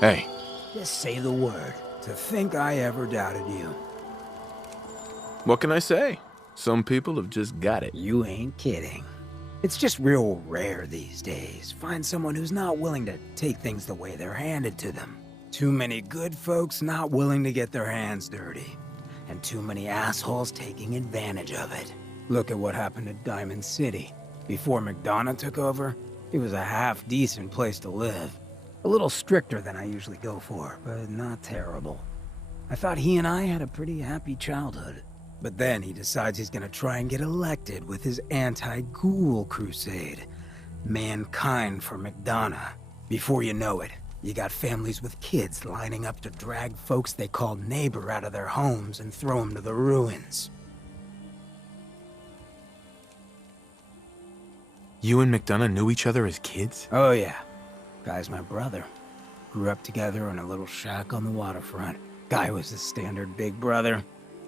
Hey. Just say the word. To think I ever doubted you. What can I say? Some people have just got it. You ain't kidding. It's just real rare these days. Find someone who's not willing to take things the way they're handed to them. Too many good folks not willing to get their hands dirty. And too many assholes taking advantage of it. Look at what happened to Diamond City. Before McDonough took over, it was a half-decent place to live. A little stricter than I usually go for, but not terrible. I thought he and I had a pretty happy childhood. But then he decides he's gonna try and get elected with his anti-ghoul crusade. Mankind for McDonough. Before you know it, you got families with kids lining up to drag folks they call neighbor out of their homes and throw them to the ruins. You and McDonough knew each other as kids? Oh yeah. Guy's my brother. Grew up together in a little shack on the waterfront. Guy was the standard big brother.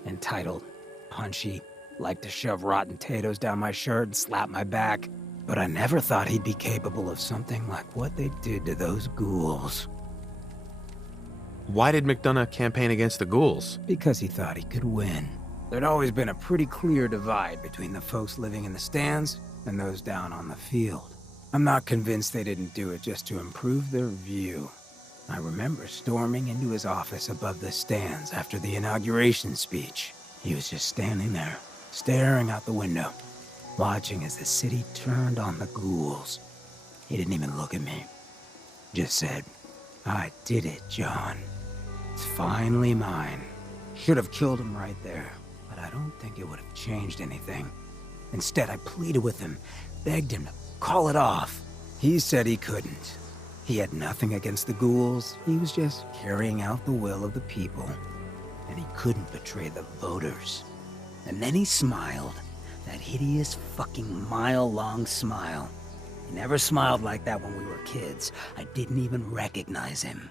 Entitled, punchy, liked to shove rotten potatoes down my shirt and slap my back. But I never thought he'd be capable of something like what they did to those ghouls. Why did McDonough campaign against the ghouls? Because he thought he could win. There'd always been a pretty clear divide between the folks living in the stands and those down on the field. I'm not convinced they didn't do it just to improve their view. I remember storming into his office above the stands after the inauguration speech. He was just standing there, staring out the window, watching as the city turned on the ghouls. He didn't even look at me. Just said, "I did it, John. It's finally mine." Should have killed him right there, but I don't think it would have changed anything. Instead, I pleaded with him, begged him to call it off. He said he couldn't. He had nothing against the ghouls. He was just carrying out the will of the people. And he couldn't betray the voters. And then he smiled. That hideous fucking mile-long smile. He never smiled like that when we were kids. I didn't even recognize him.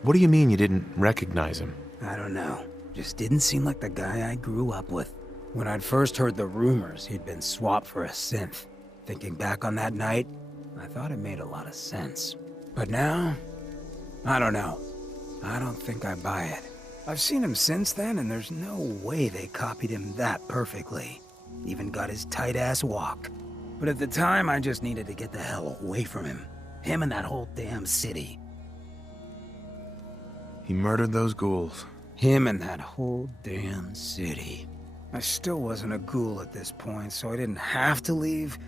What do you mean you didn't recognize him? I don't know. Just didn't seem like the guy I grew up with. When I'd first heard the rumors he'd been swapped for a synth, thinking back on that night, I thought it made a lot of sense. But now, I don't know. I don't think I buy it. I've seen him since then, and there's no way they copied him that perfectly. Even got his tight-ass walk. But at the time, I just needed to get the hell away from him. Him and that whole damn city. He murdered those ghouls. Him and that whole damn city. I still wasn't a ghoul at this point, so I didn't have to leave,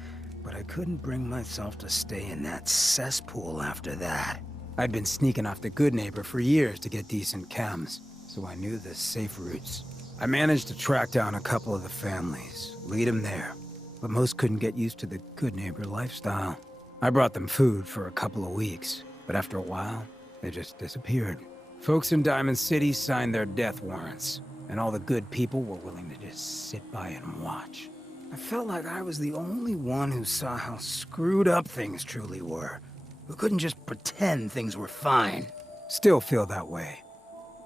but I couldn't bring myself to stay in that cesspool after that. I'd been sneaking off the good neighbor for years to get decent chems, so I knew the safe routes. I managed to track down a couple of the families, lead them there, but most couldn't get used to the good neighbor lifestyle. I brought them food for a couple of weeks, but after a while, they just disappeared. Folks in Diamond City signed their death warrants, and all the good people were willing to just sit by and watch. I felt like I was the only one who saw how screwed up things truly were, who couldn't just pretend things were fine. Still feel that way.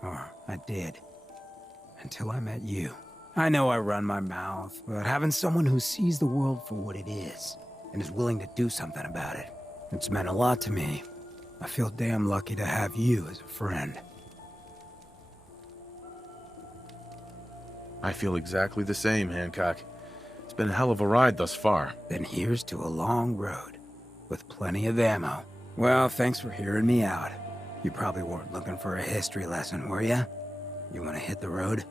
Or I did. Until I met you. I know I run my mouth, but having someone who sees the world for what it is, and is willing to do something about it, it's meant a lot to me. I feel damn lucky to have you as a friend. I feel exactly the same, Hancock. It's been a hell of a ride thus far. Then here's to a long road, with plenty of ammo. Well, thanks for hearing me out. You probably weren't looking for a history lesson, were ya? You wanna hit the road?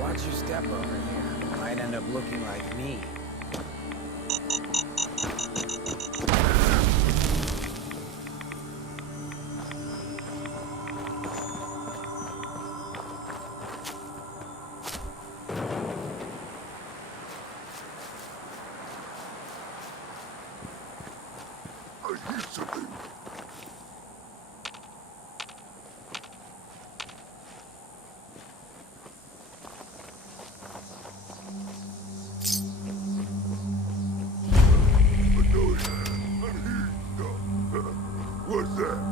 Watch your step over here. Might end up looking like me. I hear something. What's that?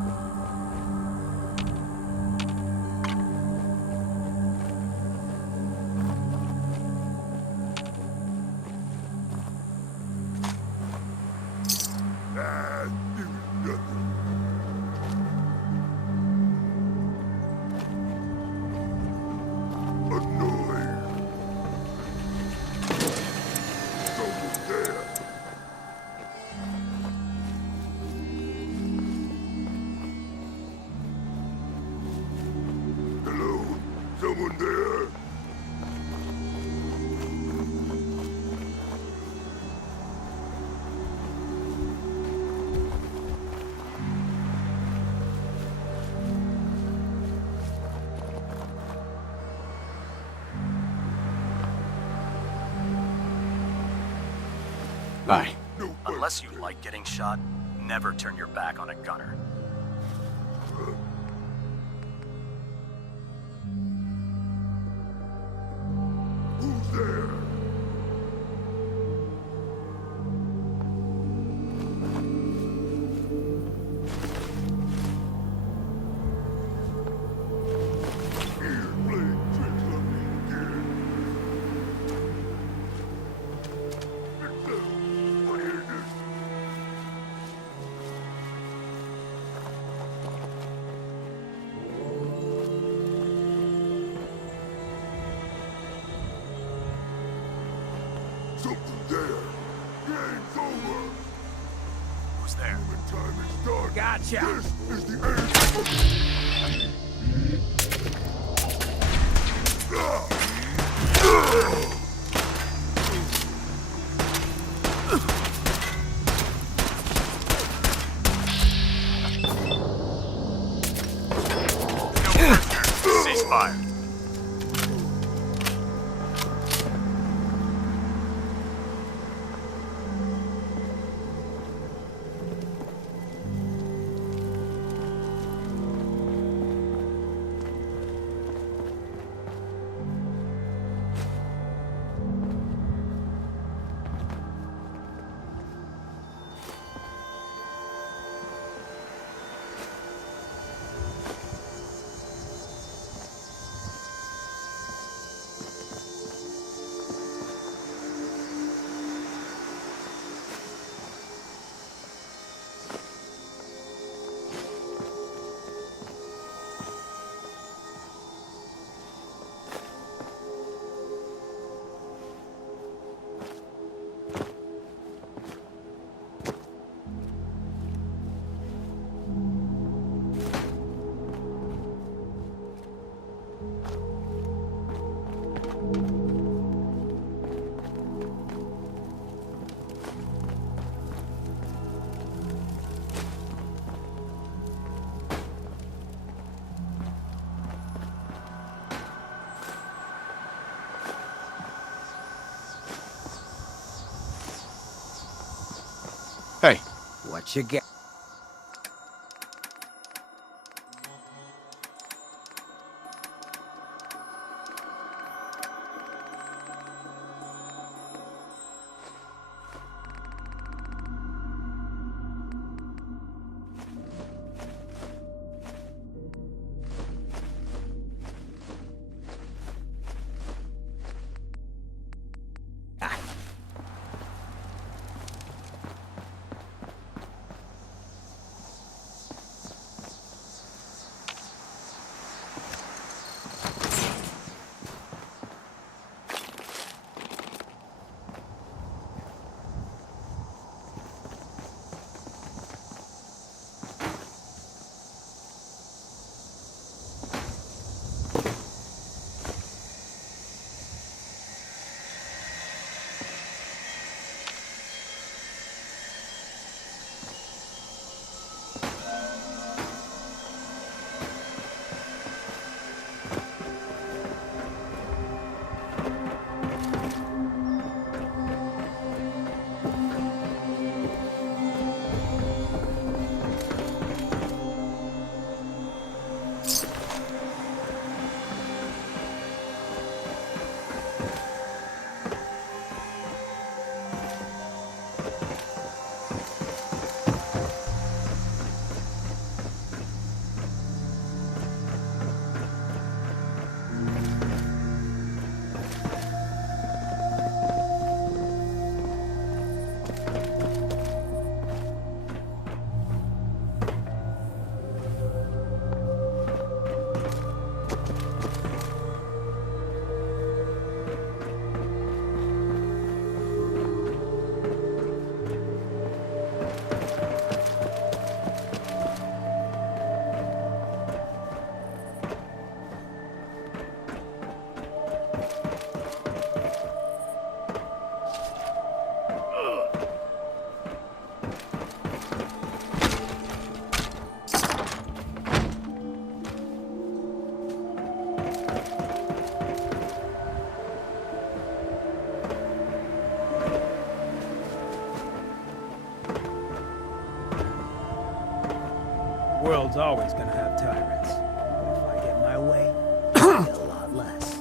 Bye. No Unless you like getting shot, never turn your back on a gunner. Who's there? Here, playing tricks on me again. I hear this. Something there. Game's over. Who's there? When time is done. Gotcha. This is the end. Cease fire. Hey, What you get? World's always gonna have tyrants. But if I get my way, it'll be a lot less.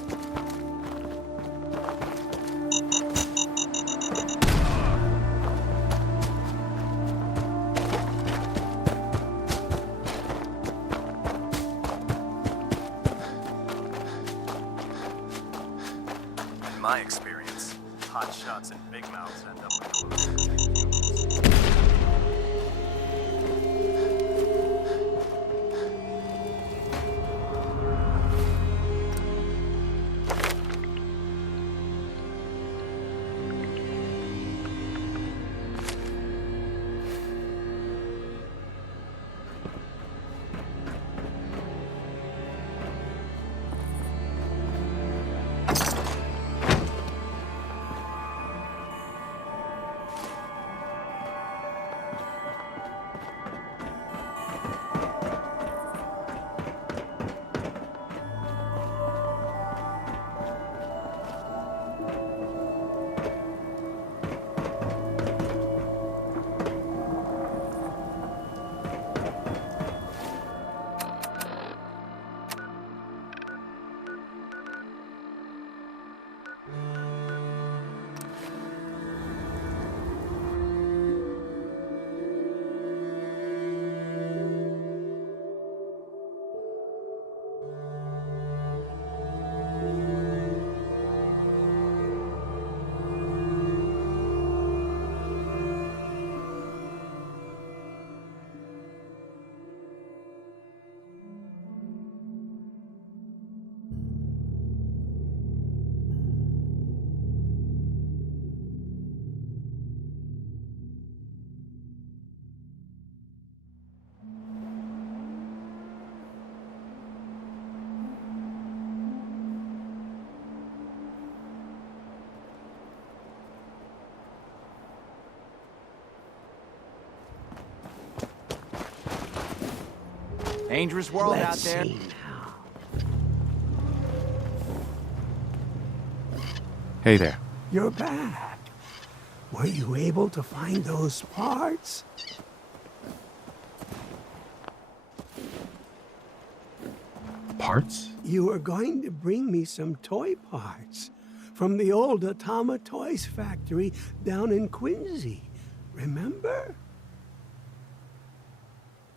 In my experience, hot shots and big mouths end up with Dangerous world out there. Hey there. You're back. Were you able to find those parts? Parts? You were going to bring me some toy parts from the old Atama Toys factory down in Quincy. Remember?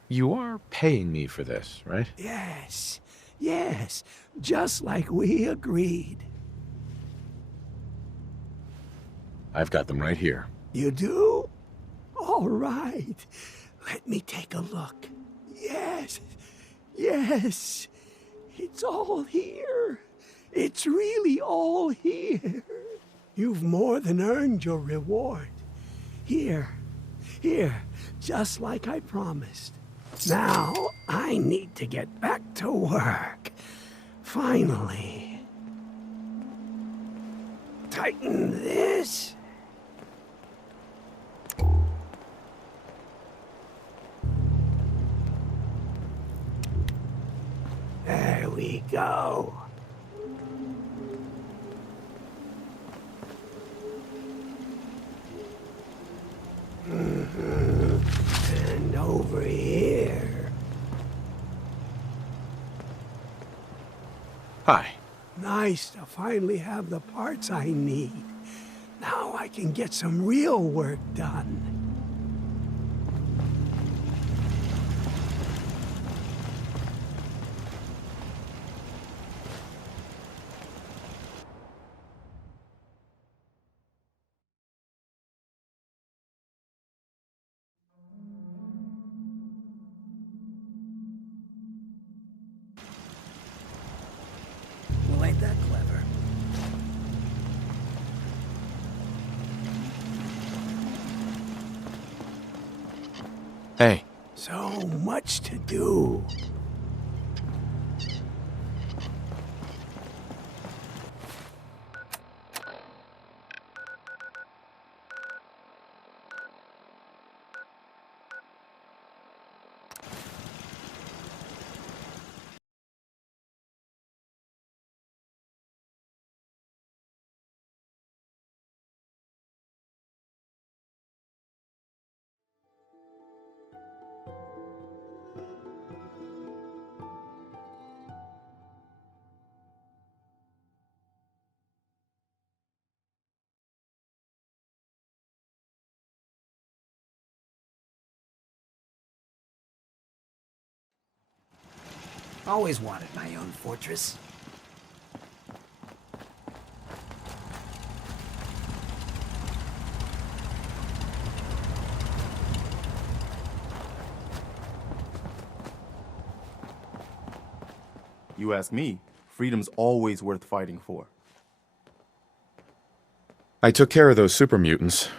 You are paying me for this, right? Yes, yes, just like we agreed. I've got them right here. You do? All right. Let me take a look. Yes, yes. It's all here. It's really all here. You've more than earned your reward. Here, just like I promised. Now, I need to get back to work. Finally. Tighten this. There we go. And over here. Hi. Nice to finally have the parts I need. Now I can get some real work done. Well, ain't that clever? Hey. So much to do. Always wanted my own fortress. You ask me, freedom's always worth fighting for. I took care of those super mutants.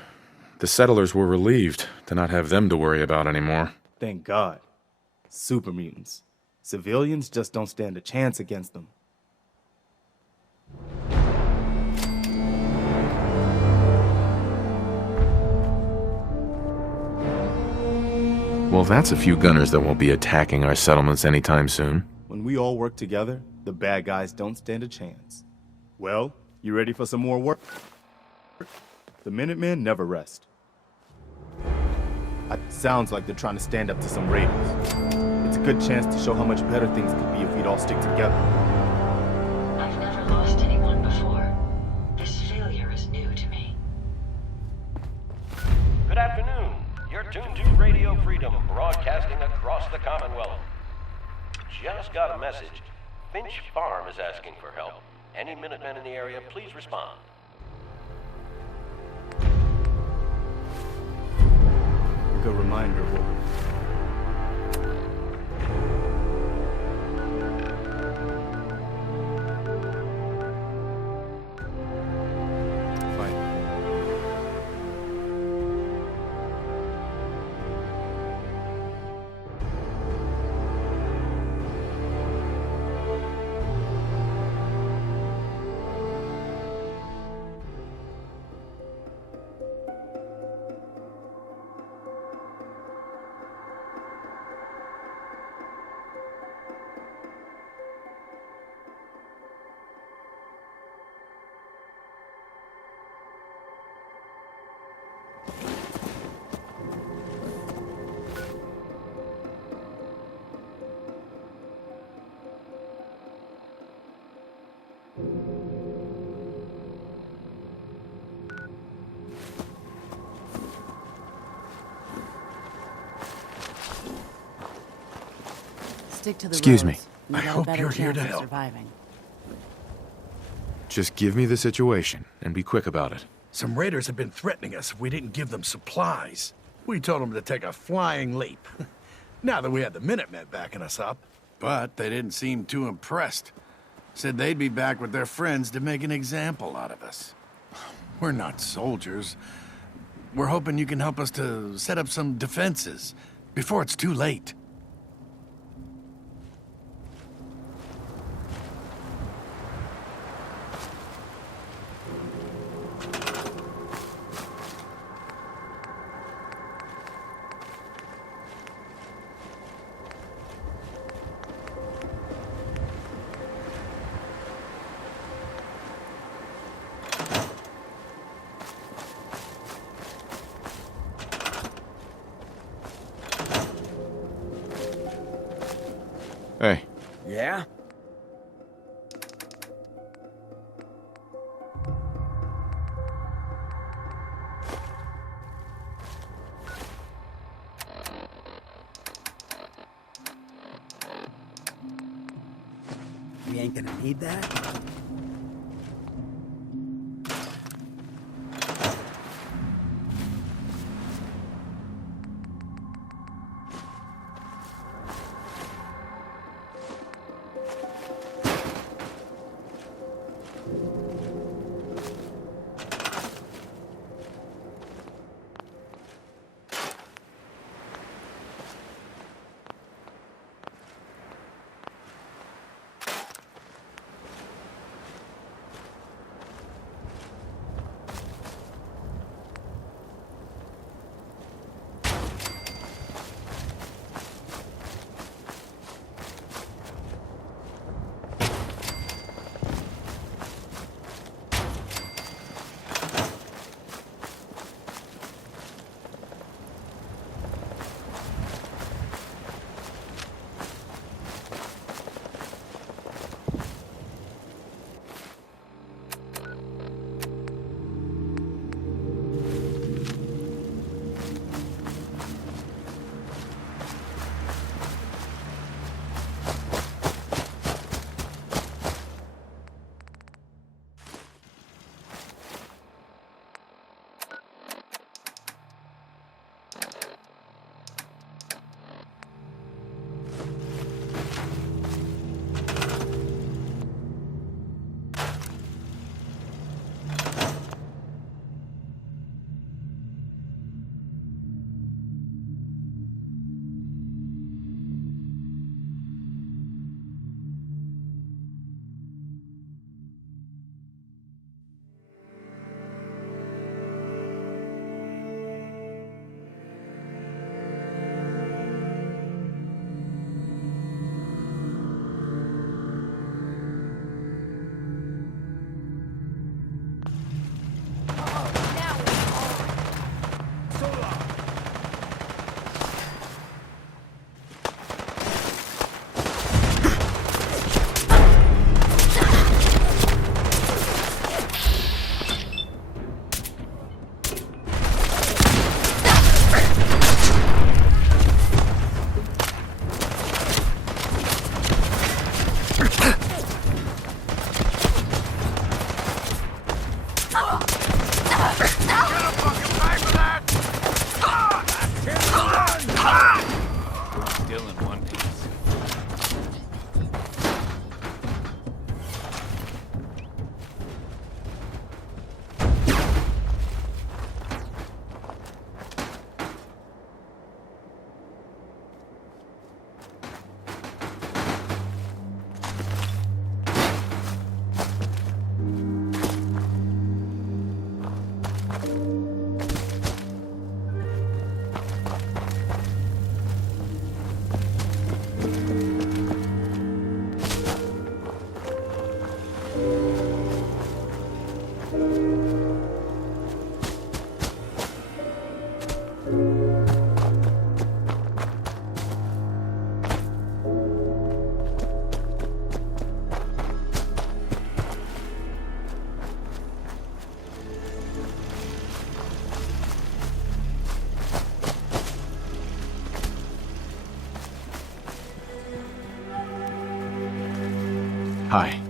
The settlers were relieved to not have them to worry about anymore. Thank God. Super mutants. Civilians just don't stand a chance against them. Well, that's a few gunners that won't be attacking our settlements anytime soon. When we all work together, the bad guys don't stand a chance. Well, you ready for some more work? The Minutemen never rest. Sounds like they're trying to stand up to some raiders. It's a good chance to show how much better things could be if we'd all stick together. I've never lost anyone before. This failure is new to me. Good afternoon. You're tuned to Radio Freedom, broadcasting across the Commonwealth. Just got a message. Finch Farm is asking for help. Any Minutemen in the area, please respond. Good reminder of what Stick to the Excuse me. roads. You I got a hope better you're here chance to of help. surviving. Just give me the situation and be quick about it. Some raiders have been threatening us if we didn't give them supplies. We told them to take a flying leap. Now that we had the Minutemen backing us up. But they didn't seem too impressed. Said they'd be back with their friends to make an example out of us. We're not soldiers. We're hoping you can help us to set up some defenses before it's too late. Hey, Yeah? We ain't gonna need that? Hi.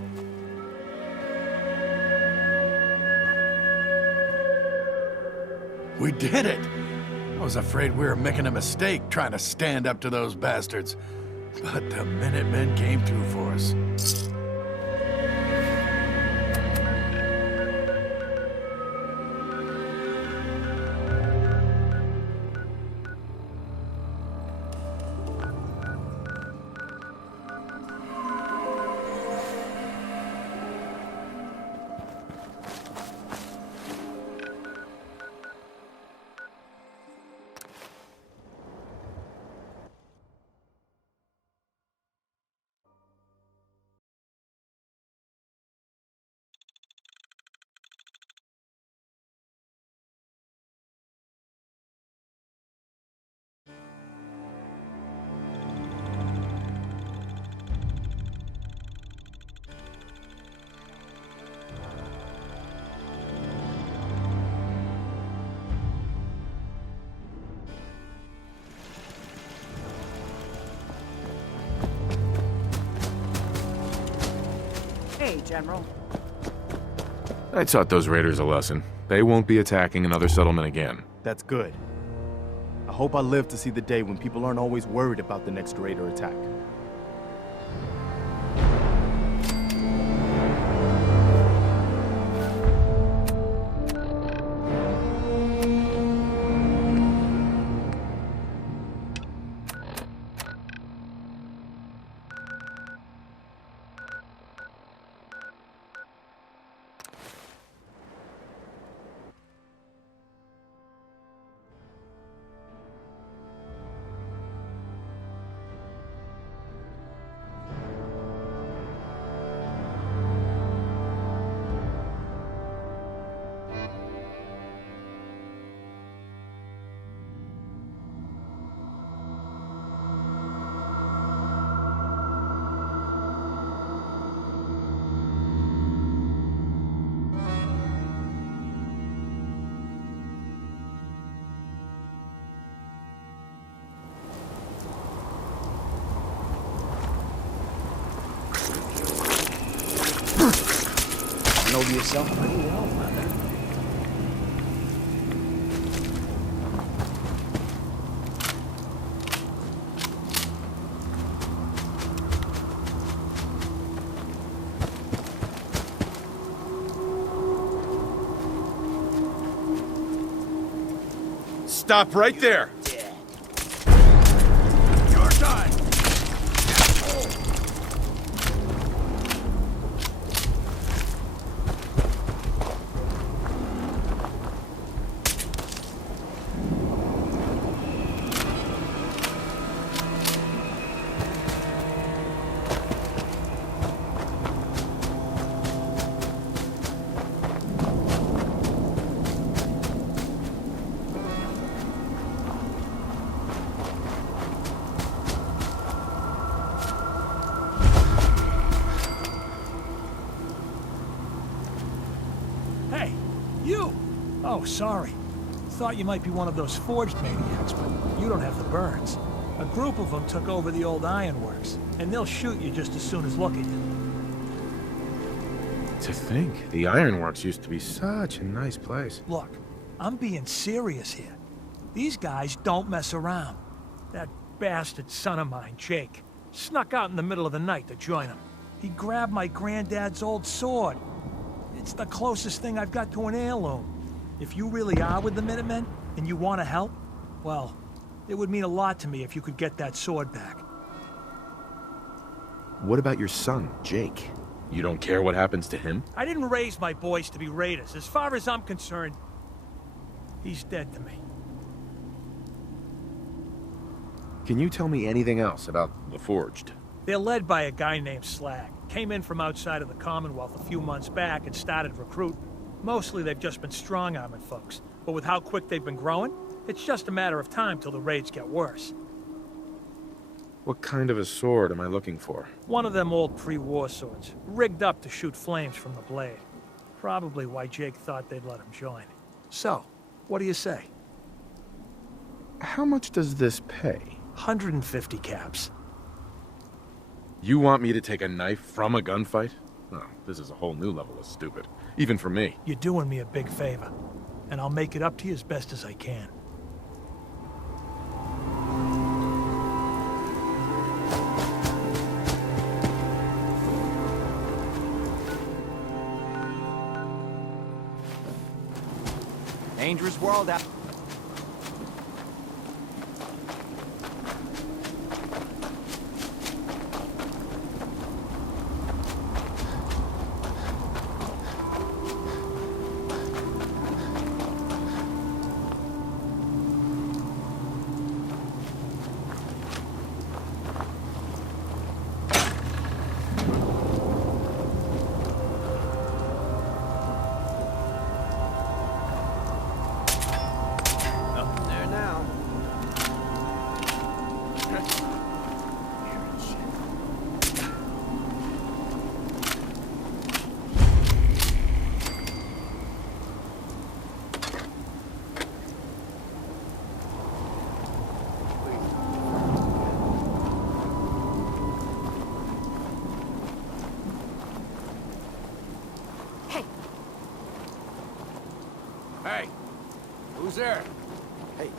We did it! I was afraid we were making a mistake trying to stand up to those bastards. But the Minutemen came through for us. Hey, General. I taught those raiders a lesson. They won't be attacking another settlement again. That's good. I hope I live to see the day when people aren't always worried about the next raid or attack. Know yourself pretty well, brother. Stop right there! Your time! Hey, you! Oh, sorry. Thought you might be one of those forged maniacs, but you don't have the burns. A group of them took over the old ironworks, and they'll shoot you just as soon as look at you. To think, the ironworks used to be such a nice place. Look, I'm being serious here. These guys don't mess around. That bastard son of mine, Jake, snuck out in the middle of the night to join them. He grabbed my granddad's old sword. It's the closest thing I've got to an heirloom. If you really are with the Minutemen, and you want to help, well, it would mean a lot to me if you could get that sword back. What about your son, Jake? You don't care what happens to him? I didn't raise my boys to be raiders. As far as I'm concerned, he's dead to me. Can you tell me anything else about the Forged? They're led by a guy named Slag. Came in from outside of the Commonwealth a few months back and started recruiting. Mostly they've just been strong-arming folks, but with how quick they've been growing, it's just a matter of time till the raids get worse. What kind of a sword am I looking for? One of them old pre-war swords, rigged up to shoot flames from the blade. Probably why Jake thought they'd let him join. So, what do you say? How much does this pay? 150 caps. You want me to take a knife from a gunfight? Oh, this is a whole new level of stupid. Even for me. You're doing me a big favor, and I'll make it up to you as best as I can. Dangerous world out. Hey, who's there? Hey.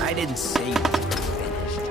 I didn't say you were finished.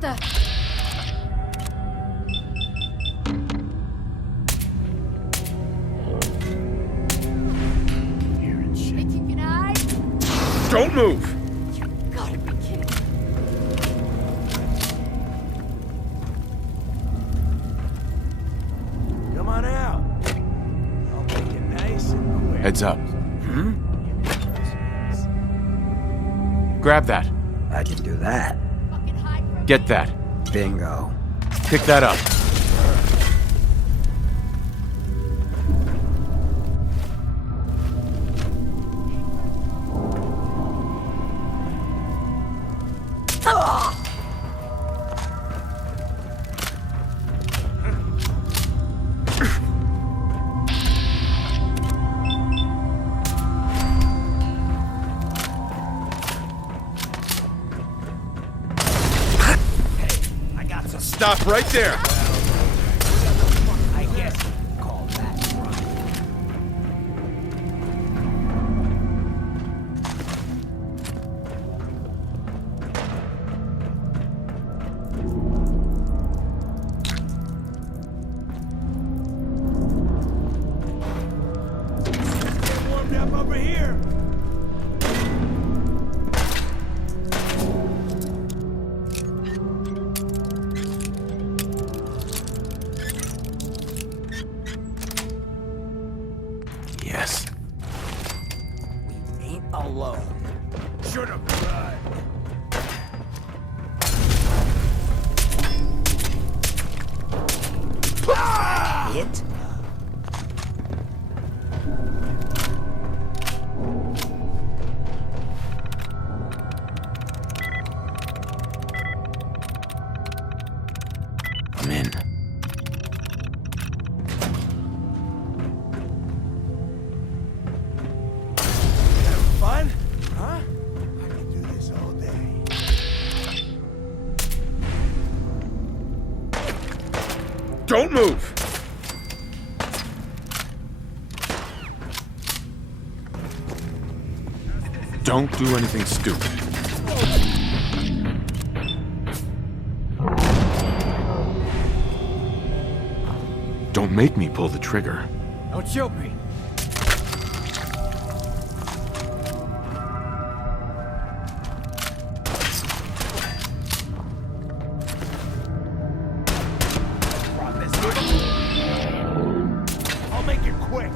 What the? Think you can hide? Don't move! You gotta be kidding me. Come on out. I'll make it nice and quick. Heads up. Grab that. I can do that. Fucking hide from Get me. that. Bingo. Pick that up. Stop right there! I guess you could call that right. Get warmed up over here. Yes. We ain't alone. Should have tried. Hit? I'm in. Fun? Huh? I can do this all day. Don't move! Don't do anything stupid. Don't make me pull the trigger. Don't choke me. I'll make it quick.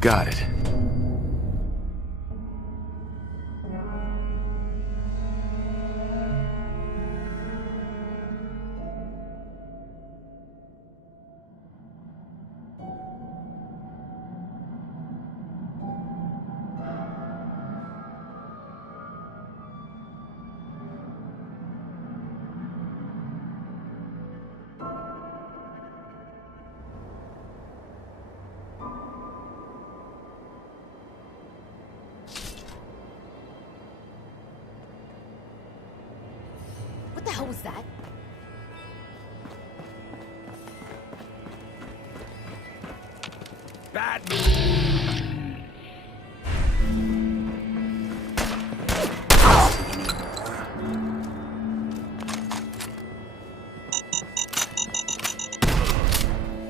Got it. the hell was that?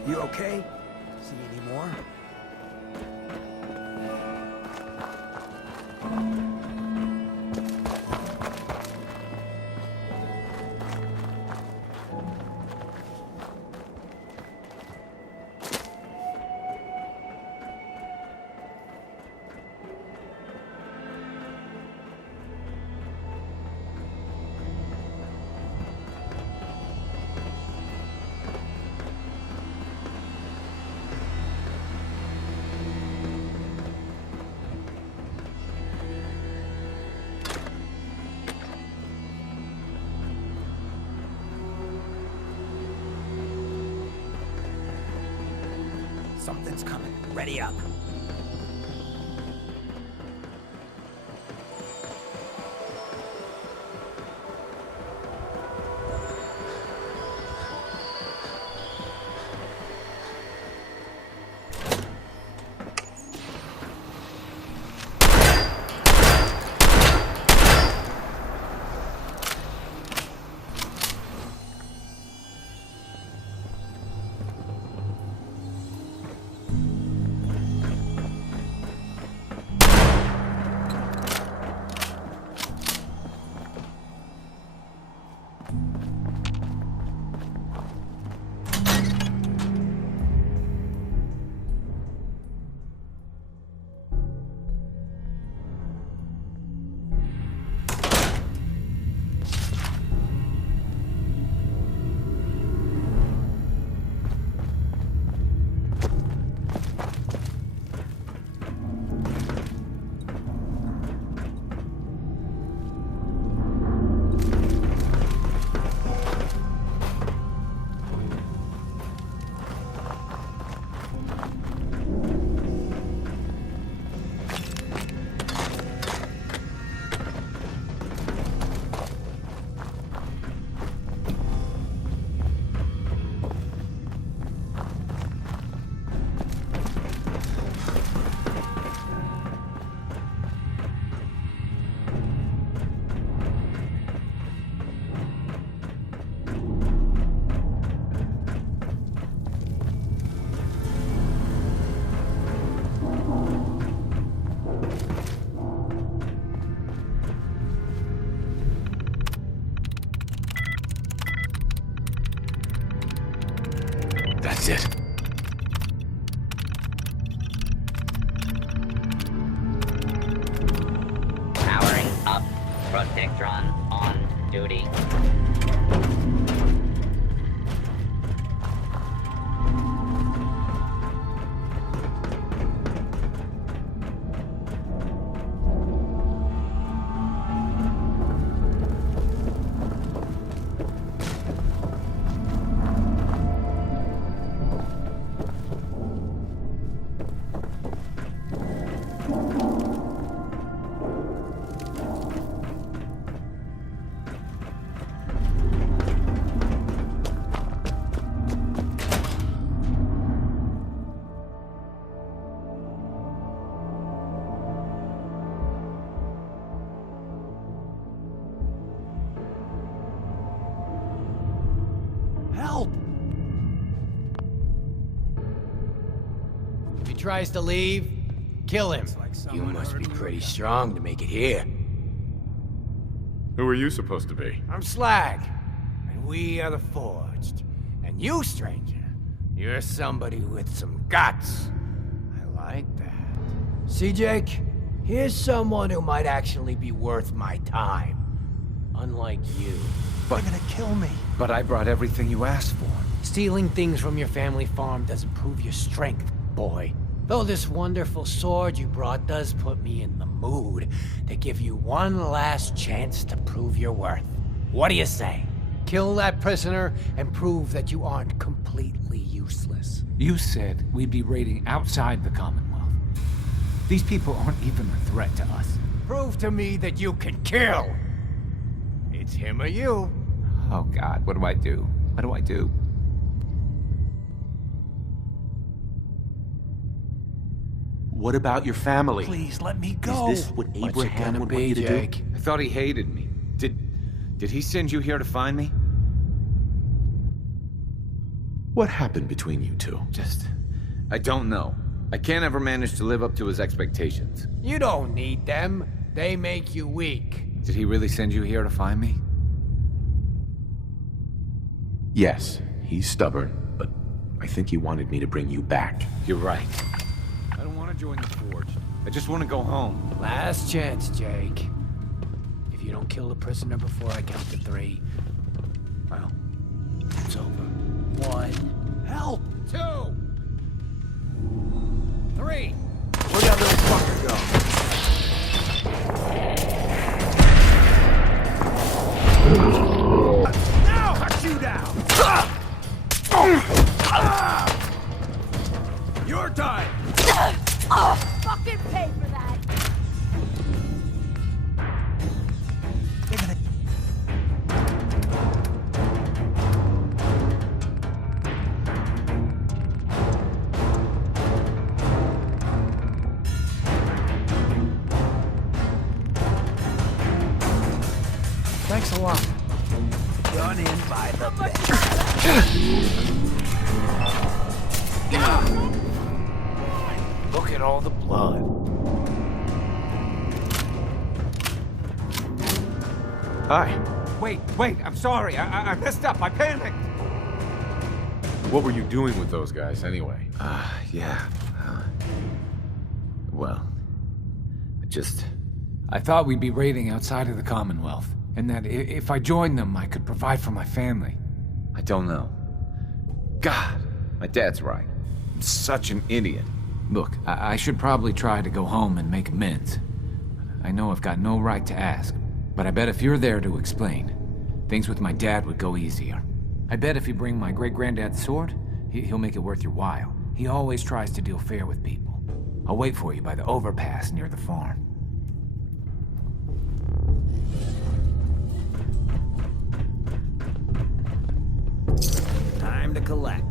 You okay? See any more? Something's coming. Ready up. That's it. Powering up. Protectron on duty. Help! If he tries to leave, kill him. You must be pretty strong to make it here. Who are you supposed to be? I'm Slag, and we are the Forged. And you, stranger, you're somebody with some guts. I like that. See, Jake? Here's someone who might actually be worth my time. Unlike you. They're gonna kill me. But I brought everything you asked for. Stealing things from your family farm doesn't prove your strength, boy. Though this wonderful sword you brought does put me in the mood to give you one last chance to prove your worth. What do you say? Kill that prisoner and prove that you aren't completely useless. You said we'd be raiding outside the Commonwealth. These people aren't even a threat to us. Prove to me that you can kill. It's him or you. Oh, God, what do I do? What do I do? What about your family? Please, let me go. Is this what Abraham would want you to Jake? do? I thought he hated me. Did he send you here to find me? What happened between you two? I don't know. I can't ever manage to live up to his expectations. You don't need them. They make you weak. Did he really send you here to find me? Yes, he's stubborn, but I think he wanted me to bring you back. You're right. I don't want to join the Forge. I just want to go home. Last chance, Jake. If you don't kill the prisoner before I count to 3, well, it's over. 1. Help! 2. 3. Where'd that little fucker go? Now! Cut you down! Your time! Fucking pay for that! Thanks a lot. Done in by the Look at all the blood. Hi. Wait, I'm sorry. I messed up. I panicked. What were you doing with those guys, anyway? Yeah. Well, I thought we'd be raiding outside of the Commonwealth, and that if I joined them, I could provide for my family. I don't know. God, my dad's right. I'm such an idiot. Look, I should probably try to go home and make amends. I know I've got no right to ask, but I bet if you're there to explain, things with my dad would go easier. I bet if you bring my great-granddad's sword, he'll make it worth your while. He always tries to deal fair with people. I'll wait for you by the overpass near the farm. Time to collect.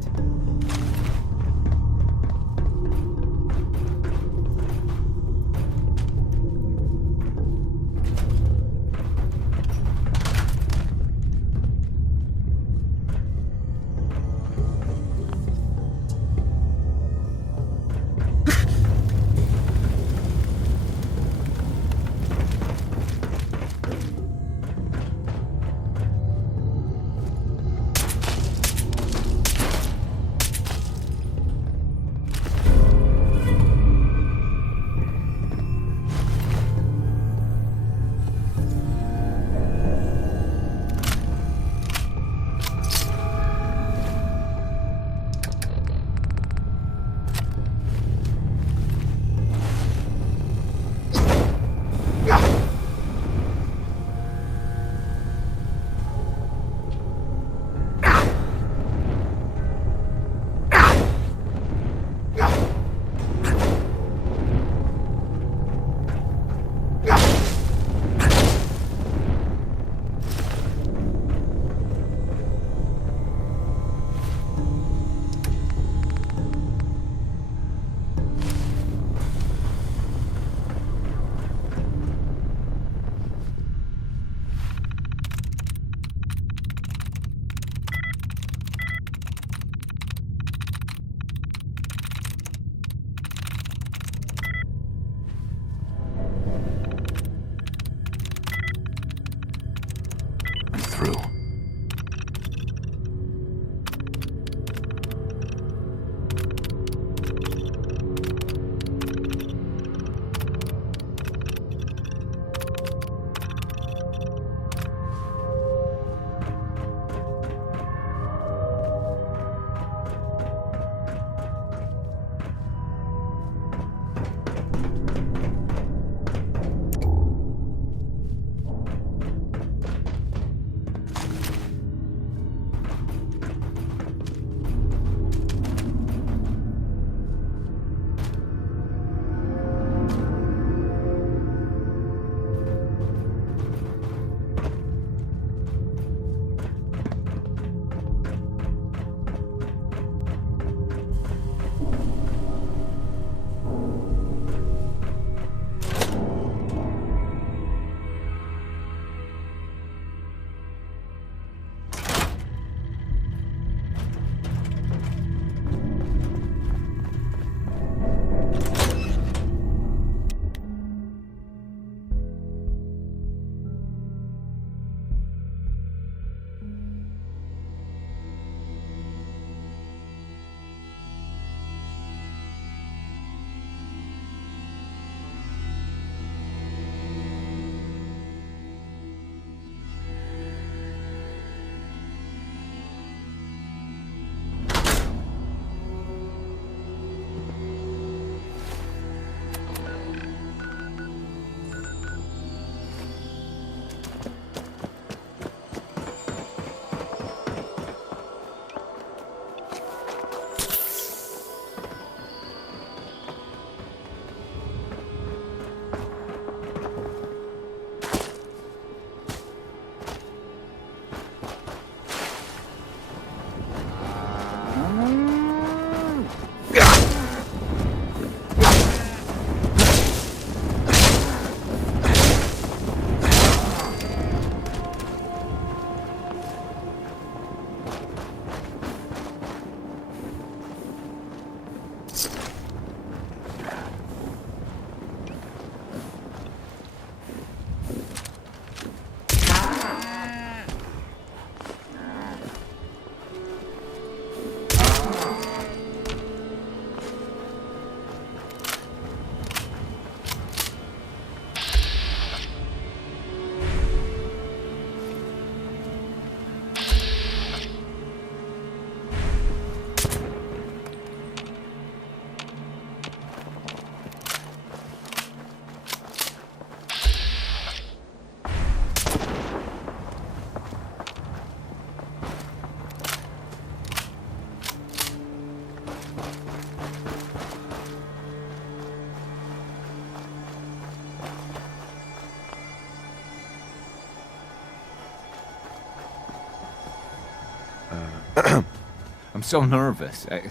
I'm so nervous. I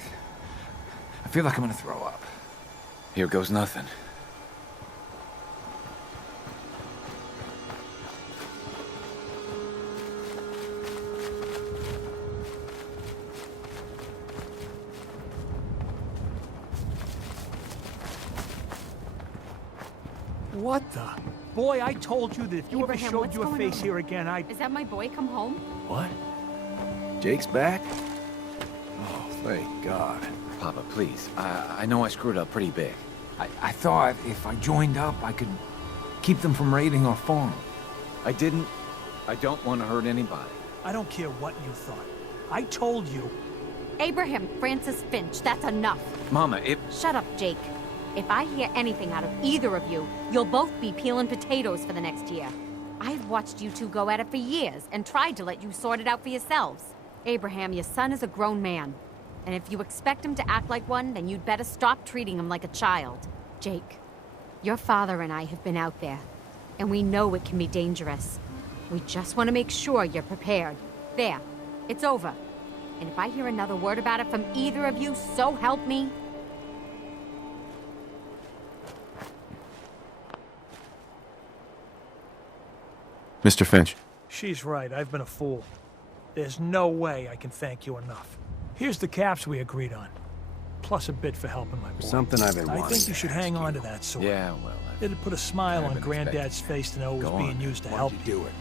feel like I'm gonna throw up. Here goes nothing. What the? Boy, I told you that if you ever Abraham, showed what's your going face on? here again, I'd... Is that my boy come home? What? Jake's back? Oh, thank God. Papa, please. I know I screwed up pretty big. I thought if I joined up, I could keep them from raiding our farm. I didn't. I don't want to hurt anybody. I don't care what you thought. I told you. Abraham Francis Finch, that's enough. Mama, it... Shut up, Jake. If I hear anything out of either of you, you'll both be peeling potatoes for the next year. I've watched you two go at it for years and tried to let you sort it out for yourselves. Abraham, your son is a grown man. And if you expect him to act like one, then you'd better stop treating him like a child. Jake, your father and I have been out there, and we know it can be dangerous. We just want to make sure you're prepared. There, it's over. And if I hear another word about it from either of you, so help me. Mr. Finch. She's right, I've been a fool. There's no way I can thank you enough. Here's the caps we agreed on. Plus a bit for helping my boy. Something I've been I wanting think you to should ask hang on you. to that sword. Yeah, well... It'd put a smile I've on been Granddad's expecting face to know it was Go being on. used to Why'd help you you. do it?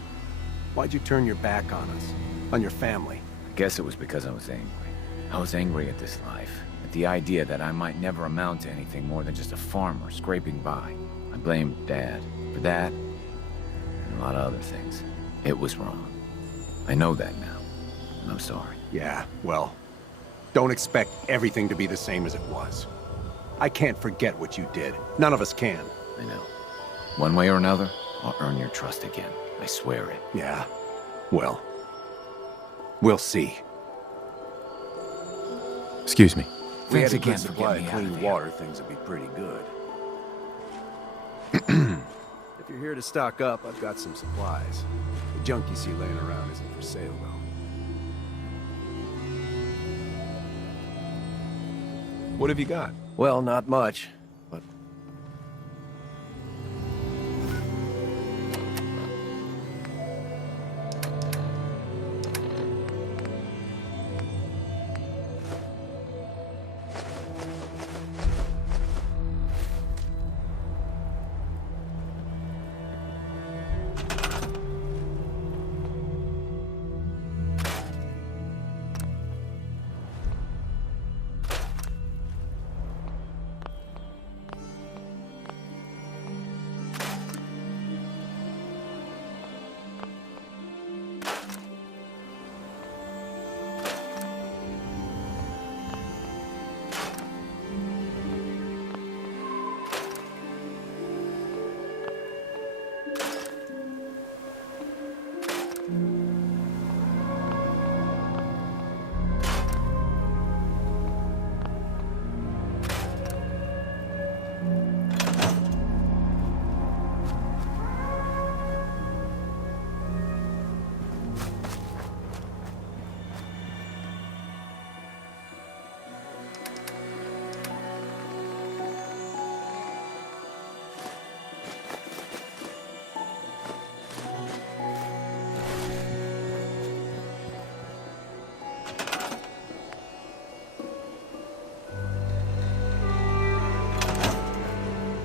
Why'd you turn your back on us? On your family? I guess it was because I was angry. I was angry at this life. At the idea that I might never amount to anything more than just a farmer scraping by. I blamed Dad for that and a lot of other things. It was wrong. I know that now, and I'm sorry. Yeah, well, don't expect everything to be the same as it was. I can't forget what you did. None of us can. I know. One way or another, I'll earn your trust again. I swear it. Yeah, well, we'll see. Excuse me. Thanks If we had a again good for supply getting of me out of clean here. water, things would be pretty good. If you're here to stock up, I've got some supplies. The junk you see laying around isn't for sale, though. What have you got? Well, not much, but...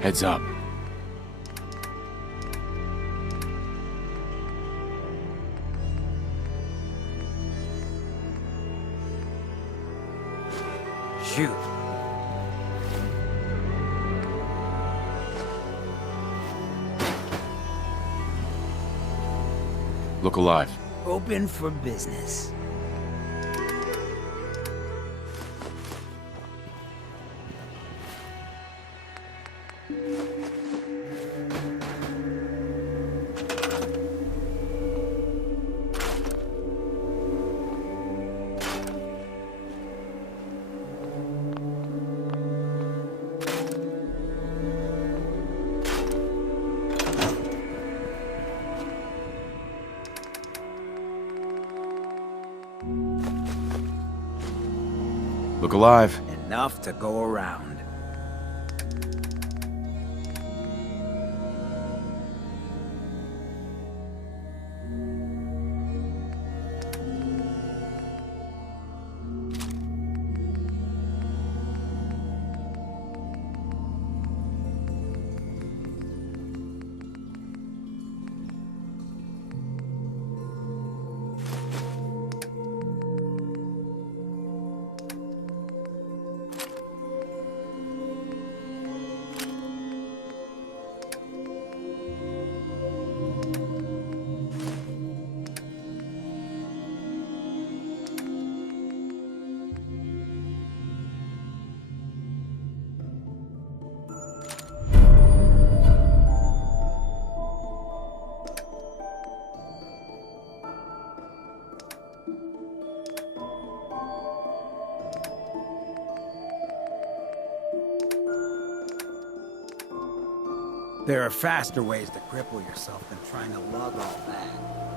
Heads up. Shoot. Look alive. Open for business. alive. Enough to go around. There are faster ways to cripple yourself than trying to lug all that.